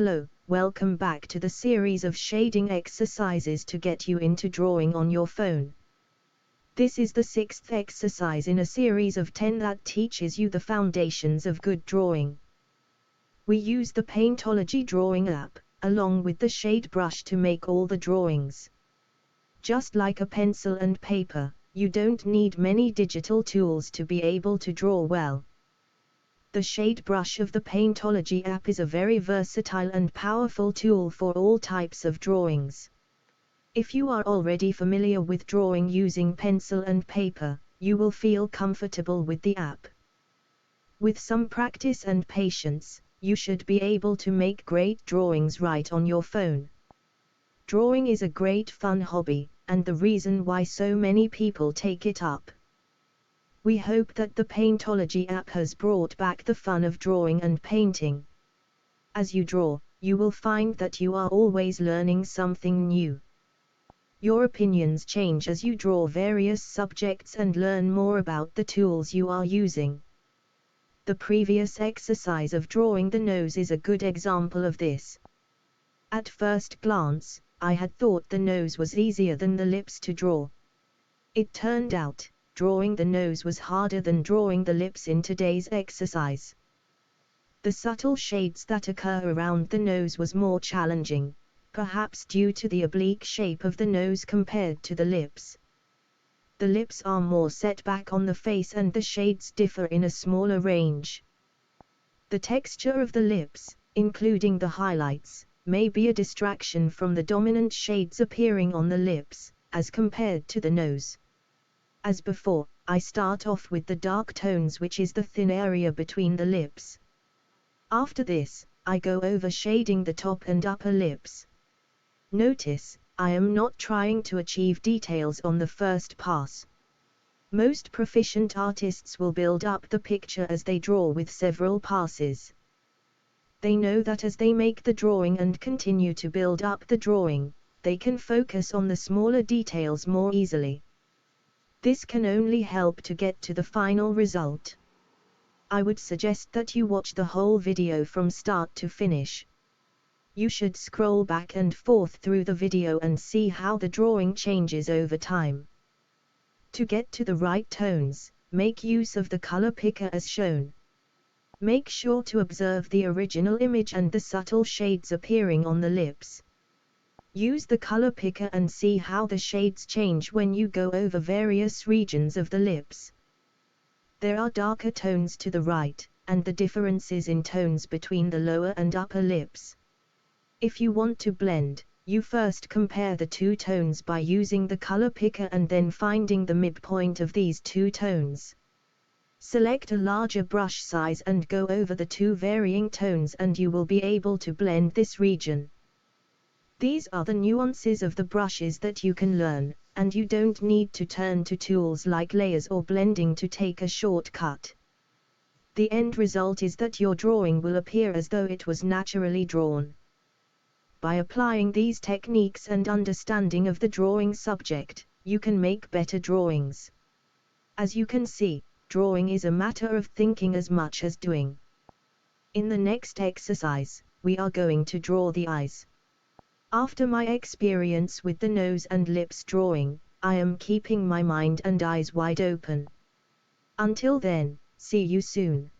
Hello, welcome back to the series of shading exercises to get you into drawing on your phone. This is the 6th exercise in a series of 10 that teaches you the foundations of good drawing. We use the Paintology drawing app, along with the shade brush to make all the drawings. Just like a pencil and paper, you don't need many digital tools to be able to draw well. The shade brush of the Paintology app is a very versatile and powerful tool for all types of drawings. If you are already familiar with drawing using pencil and paper, you will feel comfortable with the app. With some practice and patience, you should be able to make great drawings right on your phone. Drawing is a great fun hobby, and the reason why so many people take it up. We hope that the Paintology app has brought back the fun of drawing and painting. As you draw, you will find that you are always learning something new. Your opinions change as you draw various subjects and learn more about the tools you are using. The previous exercise of drawing the nose is a good example of this. At first glance, I had thought the nose was easier than the lips to draw. It turned out, drawing the nose was harder than drawing the lips in today's exercise. The subtle shades that occur around the nose was more challenging, perhaps due to the oblique shape of the nose compared to the lips. The lips are more set back on the face and the shades differ in a smaller range. The texture of the lips, including the highlights, may be a distraction from the dominant shades appearing on the lips, as compared to the nose. As before, I start off with the dark tones, which is the thin area between the lips. After this, I go over shading the top and upper lips. Notice, I am not trying to achieve details on the first pass. Most proficient artists will build up the picture as they draw with several passes. They know that as they make the drawing and continue to build up the drawing, they can focus on the smaller details more easily. This can only help to get to the final result. I would suggest that you watch the whole video from start to finish. You should scroll back and forth through the video and see how the drawing changes over time. To get to the right tones, make use of the color picker as shown. Make sure to observe the original image and the subtle shades appearing on the lips. Use the color picker and see how the shades change when you go over various regions of the lips. There are darker tones to the right, and the differences in tones between the lower and upper lips. If you want to blend, you first compare the two tones by using the color picker and then finding the midpoint of these two tones. Select a larger brush size and go over the two varying tones and you will be able to blend this region. These are the nuances of the brushes that you can learn, and you don't need to turn to tools like layers or blending to take a shortcut. The end result is that your drawing will appear as though it was naturally drawn. By applying these techniques and understanding of the drawing subject, you can make better drawings. As you can see, drawing is a matter of thinking as much as doing. In the next exercise, we are going to draw the eyes. After my experience with the nose and lips drawing, I am keeping my mind and eyes wide open. Until then, see you soon.